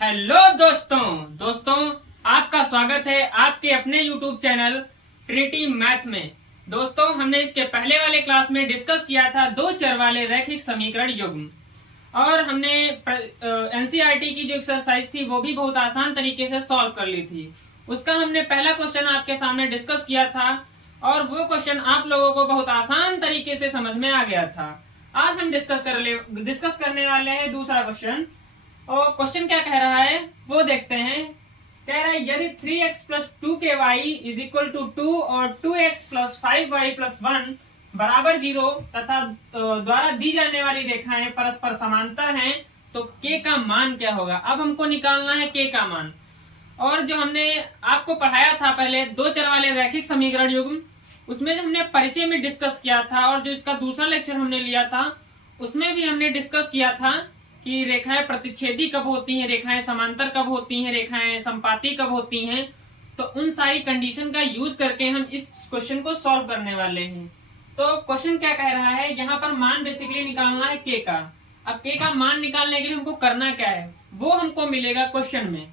Hello दोस्तों आपका स्वागत है आपके अपने YouTube चैनल ट्रिनिटी मैथ में। दोस्तों हमने इसके पहले वाले क्लास में डिस्कस किया था दो चर वाले रैखिक समीकरण युग्म और हमने एनसीईआरटी की जो एक्सरसाइज थी वो भी बहुत आसान तरीके से सॉल्व कर ली थी। उसका हमने पहला क्वेश्चन आपके सामने डिस्कस किया था और वो क्वेश्चन आप लोगों को बहुत आसान तरीके से समझ में आ गया था। आज हम डिस्कस करने वाले हैं दूसरा क्वेश्चन। और क्वेश्चन क्या कह रहा है वो देखते हैं। कह रहा है यदि 3x plus 2ky is equal to 2 और 2x प्लस 5y प्लस 1 बराबर 0 तथा द्वारा दी जाने वाली रेखाएं परस्पर समांतर हैं तो k का मान क्या होगा। अब हमको निकालना है k का मान। और जो हमने आपको पढ़ाया था पहले दो चर वाले रैखिक समीकरण युग्म, उसमें जो हमने परिचय में डिस्कस किया था और जो इसका दूसरा लेक्चर हमने लिया था उसमें भी हमने डिस्कस किया था कि रेखाएं प्रतिच्छेदी कब होती हैं, रेखाएं समांतर कब होती हैं, रेखाएं संपाती कब होती हैं। तो उन सारी कंडीशन का यूज करके हम इस क्वेश्चन को सॉल्व करने वाले हैं। तो क्वेश्चन क्या कह रहा है, यहाँ पर मान बेसिकली निकालना है k का। अब k का मान निकालने के लिए हमको करना क्या है वो हमको मिलेगा क्वेश्चन में।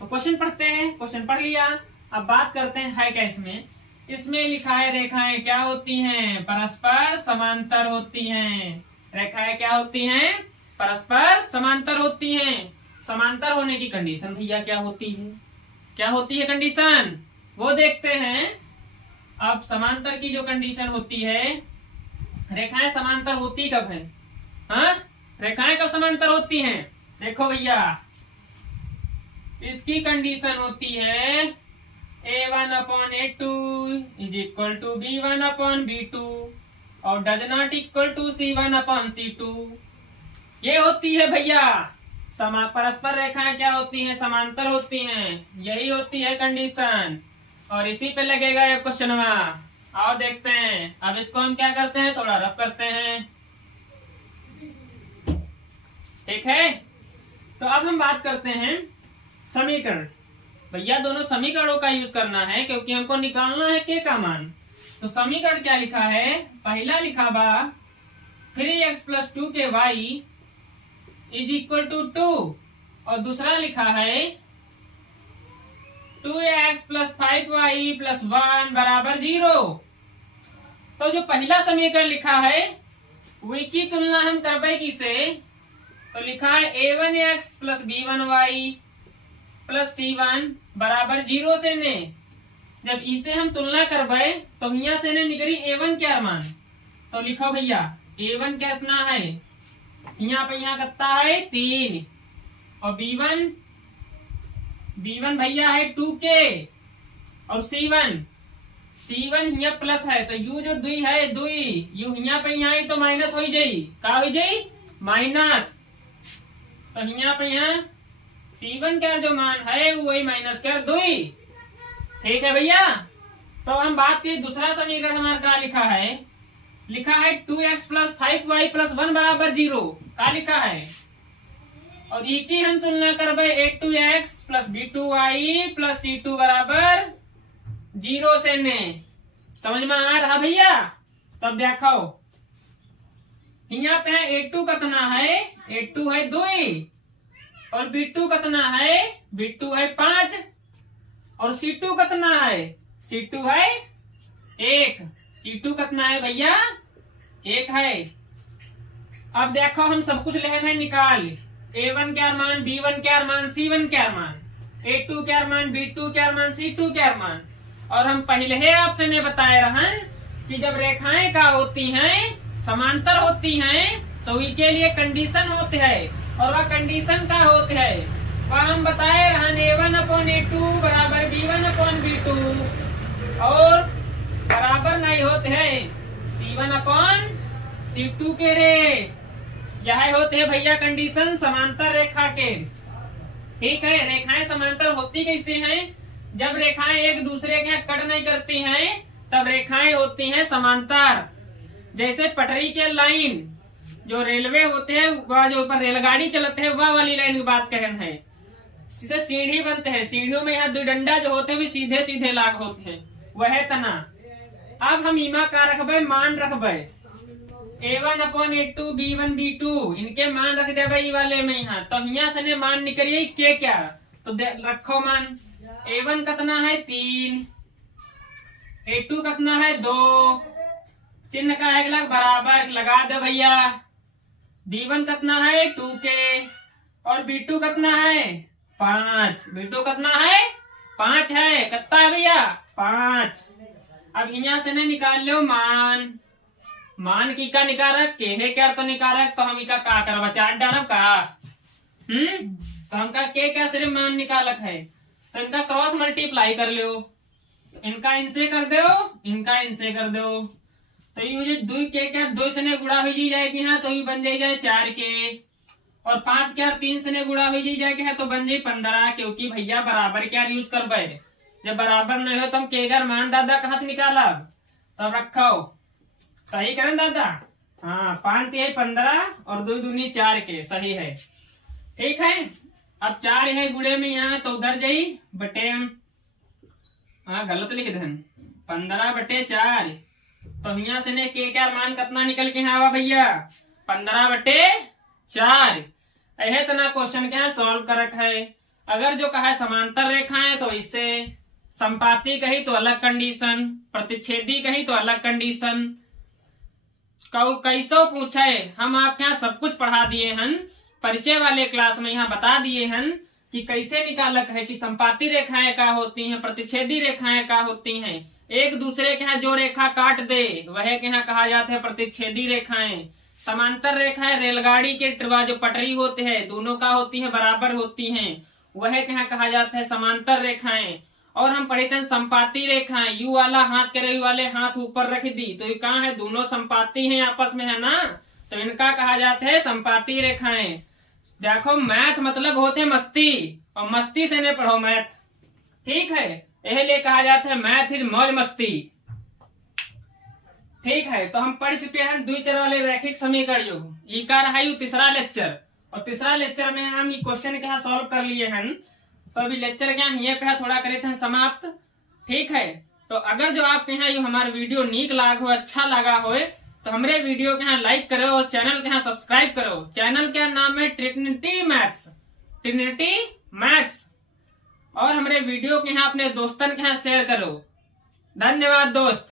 तो क्वेश्चन पढ़ते हैं। क्वेश्चन पढ़ लिया, अब बात करते हैं है क्या इसमें। इसमें लिखा है रेखाएं क्या होती हैं, परस्पर समांतर होती हैं। रेखाएं क्या होती हैं, परस्पर समांतर होती हैं। समांतर होने की कंडीशन भैया क्या होती है, क्या होती है कंडीशन वो देखते हैं। अब समांतर की जो कंडीशन होती है, रेखाएं समांतर होती कब है, हाँ रेखाएं कब समांतर होती हैं। देखो भैया इसकी कंडीशन होती है a1/a2 is equal to b1/b2 और does not equal to c1/c2। ये होती है भैया परस्पर रेखाएं क्या होती हैं, समांतर होती हैं। यही होती है कंडीशन और इसी पे लगेगा ये क्वेश्चन। आओ देखते हैं। अब इसको हम क्या करते हैं, थोड़ा रफ करते हैं, ठीक है। तो अब हम बात करते हैं समीकरण। भैया दोनों समीकरणों का यूज करना है क्योंकि हमको निकालना है k का मान। तो समीकरण क्या लिखा है, पहला लिखा बा 3x plus 2ky is equal to 2 और दूसरा लिखा है 2x प्लस 5y प्लस 1 बराबर 0। तो जो पहला समीकरण लिखा है वही की तुलना हम करबे किसे, तो लिखा है a1x plus b1y plus c1 बराबर 0 से ने। जब इसे हम तुलना करबे तो यहाँ से ने निकली a1 क्या मान। तो लिखो भैया a1 कितना है, यहाँ पे यहाँ कितना है 3 और b1 भैया है 2k और c1 यहाँ प्लस है तो u जो 2 है 2 यू यहाँ पे यहाँ तो माइनस हो जाई, का हो जाई माइनस। तो यहाँ पे यहाँ c1 का जो मान है वही माइनस कर 2। ठीक है भैया। तो हम बात की दूसरा समीकरण हमारा क्या लिखा है, लिखा है 2x प्लस 5y प्लस 1 बराबर 0 का लिखा है। और ई की हम तुलना करबे a2x plus b2y plus c2 बराबर 0 से ने। समझ में आ रहा भैया। तब देखो यहाँ पे है a2 कितना है, a2 है 2 और b2 कितना है, b2 है 5 और c2 कितना है, c2 है 1। c2 कितना है भैया 1 है। अब देखो हम सब कुछ लेना है निकाल, a1 क्या मान, b1 क्या मान, c1 क्या मान, a2 क्या मान, b2 क्या मान, c2 क्या मान। और हम पहले ही आपसे ने बताए रहन कि जब रेखाएं का होती हैं समांतर होती हैं तो इसके लिए कंडीशन होते है और वह कंडीशन का होते है वह हम बताए रहन a1/a2 बराबर b1/b2 और बराबर नहीं होते है c1/c2 के रे। यह होते है भैया कंडीशन समांतर रेखा के। ठीक है, रेखाएं समांतर होती कैसे हैं, जब रेखाएं एक दूसरे के कट नहीं करती हैं तब रेखाएं होती हैं समांतर। जैसे पटरी के लाइन जो रेलवे होते हैं वह जो ऊपर रेलगाड़ी चलते हैं वह वाली लाइन की बात करें है। जिसे सीढ़ी बनते हैं, सीढ़ियों में यहाँ 2 डंडा जो होते हैं भी सीधे सीधे लाग होते हैं, वह तना। अब हम इमा का रखबे मान रखबे A1/A2 B1/B2 इनके मान रख दे भाई वाले में यहाँ। तो यहाँ से ने मान निकलिए के क्या, तो रखो मान। A1 कितना है 3, A2 कितना है 2, चिन्ह का है लग बराबर लगा दे भैया। B1 कितना है 2K और B2 कितना है 5, B2 कितना है 5 है, कितना है भैया 5। अब यहाँ से ने निकाल लो मान की का निकारक के है क्या, तो निकारक तो हम इका का कर बचा डालब का। तो हमका के क्या सिर्फ मान निकालक है, तो इनका क्रॉस मल्टीप्लाई कर लो, इनका इनसे कर दो, इनका इनसे कर दो। तो ये दो के क्या 2 से ने गुणा हो जाएगी यहाँ, तो ये बन जाए 4 के, और 5 क्या 3 से ने गुणा हो जाएगी है, तो बन जाए 15। क्योंकि भैया बराबर क्या यूज कर बे, जब बराबर नहीं हो तो हम के मान दादा कहाँ से निकाला, तब रखो सही करें दादा। हाँ 5 है 15 और 2 दूनी 4 के सही है, ठीक है। अब 4 है गुड़े में यहाँ, तो उधर जाई बटे हाँ गलत लिख दे 15/4। तो यहाँ से ने के क्या मान कितना निकल के आवा भैया 15/4। यह तना क्वेश्चन क्या सॉल्व करक है। अगर जो कहा समांतर रेखा है तो इससे, संपाती कही तो अलग कंडीशन, प्रतिच्छेदी कही तो अलग कंडीशन। कैसो पूछे हम आपके यहाँ सब कुछ पढ़ा दिए हैं, परिचय वाले क्लास में यहाँ बता दिए हैं कि कैसे निकालक है कि संपाती रेखाएं क्या होती हैं, प्रतिच्छेदी रेखाएं क्या होती हैं। एक दूसरे के यहाँ जो रेखा काट दे वह के यहाँ कहा जाता है प्रतिच्छेदी रेखाएं। समांतर रेखाएं रेलगाड़ी के जो पटरी होते हैं दोनों का होती है बराबर होती हैं, वह के यहाँ कहा जाता है समांतर रेखाएं। और हम पढ़े थे संपाती रेखाएं, यू वाला हाथ करे यू वाले हाथ ऊपर रख दी, तो ये कहाँ है दोनों संपाती हैं आपस में है ना, तो इनका कहा जाता है संपाती रेखाएं। देखो मैथ मतलब होते मस्ती, और मस्ती से नहीं पढ़ो मैथ, ठीक है। यह लिए कहा जाता है मैथ इज मौज मस्ती, ठीक है। तो हम पढ़ चुके हैं द्विचर वाले रैखिक समीकरण युग, ये का रहा है तीसरा लेक्चर, और तीसरा लेक्चर में हम ये क्वेश्चन क्या सॉल्व कर लिए हैं। तो अभी लेक्चर क्या ये पे थोड़ा करे थे समाप्त, ठीक है। तो अगर जो आपके यहाँ ये हमारा वीडियो नीक लाग हो, अच्छा लगा हो, तो हमारे वीडियो के यहाँ लाइक करो और चैनल के यहाँ सब्सक्राइब करो। चैनल का नाम है ट्रिनिटी मैथ्स, ट्रिनिटी मैथ्स। और हमारे वीडियो के यहाँ अपने दोस्तन के यहाँ शेयर करो। धन्यवाद दोस्त।